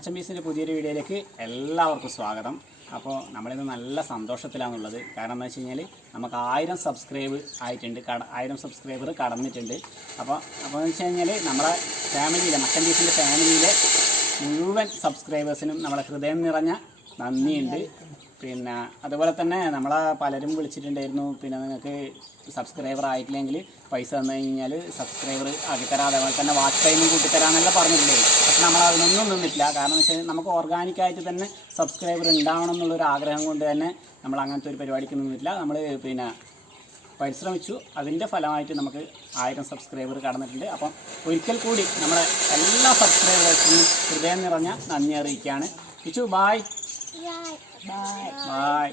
മച്ചൻ പീസിൻ്റെ പുതിയൊരു വീഡിയോയിലേക്ക് എല്ലാവർക്കും സ്വാഗതം. അപ്പോൾ നമ്മളിന്ന് നല്ല സന്തോഷത്തിലാണുള്ളത്. കാരണം എന്താ വെച്ച് കഴിഞ്ഞാൽ നമുക്ക് 1000 സബ്സ്ക്രൈബ് ആയിട്ടുണ്ട്, 1000 സബ്സ്ക്രൈബർ കടന്നിട്ടുണ്ട്. അപ്പോൾ എന്ന് വെച്ച് കഴിഞ്ഞാൽ നമ്മളെ ഫാമിലിയിലെ മച്ചൻ പീസിൻ്റെ ഫാമിലിയിലെ മുഴുവൻ സബ്സ്ക്രൈബേഴ്സിനും നമ്മളെ ഹൃദയം നിറഞ്ഞ നന്ദിയുണ്ട്. പിന്നെ അതുപോലെ തന്നെ നമ്മളെ പലരും വിളിച്ചിട്ടുണ്ടായിരുന്നു, പിന്നെ നിങ്ങൾക്ക് സബ്സ്ക്രൈബർ ആയിട്ടില്ലെങ്കിൽ പൈസ തന്നു കഴിഞ്ഞാൽ സബ്സ്ക്രൈബർ ആക്കിത്തരാം, അതേപോലെ തന്നെ വാച്ച് ടൈമും കൂട്ടിത്തരാമെന്നെല്ലാം പറഞ്ഞിട്ടുണ്ടായിരുന്നു. പക്ഷെ നമ്മൾ അതിനൊന്നും നിന്നിട്ടില്ല. കാരണം എന്ന് വെച്ചാൽ നമുക്ക് ഓർഗാനിക്കായിട്ട് തന്നെ സബ്സ്ക്രൈബർ ഉണ്ടാവണം എന്നുള്ളൊരു ആഗ്രഹം കൊണ്ട് തന്നെ നമ്മൾ അങ്ങനത്തെ ഒരു പരിപാടിക്ക് നിന്നിട്ടില്ല. നമ്മൾ പിന്നെ പരിശ്രമിച്ചു, അതിൻ്റെ ഫലമായിട്ട് നമുക്ക് 1000 സബ്സ്ക്രൈബർ കടന്നിട്ടുണ്ട്. അപ്പം ഒരിക്കൽ കൂടി നമ്മുടെ എല്ലാ സബ്സ്ക്രൈബേഴ്സിനും ഹൃദയം നിറഞ്ഞ നന്ദി അറിയിക്കുകയാണ്. കിച്ചു ബായ്. Bye. Bye.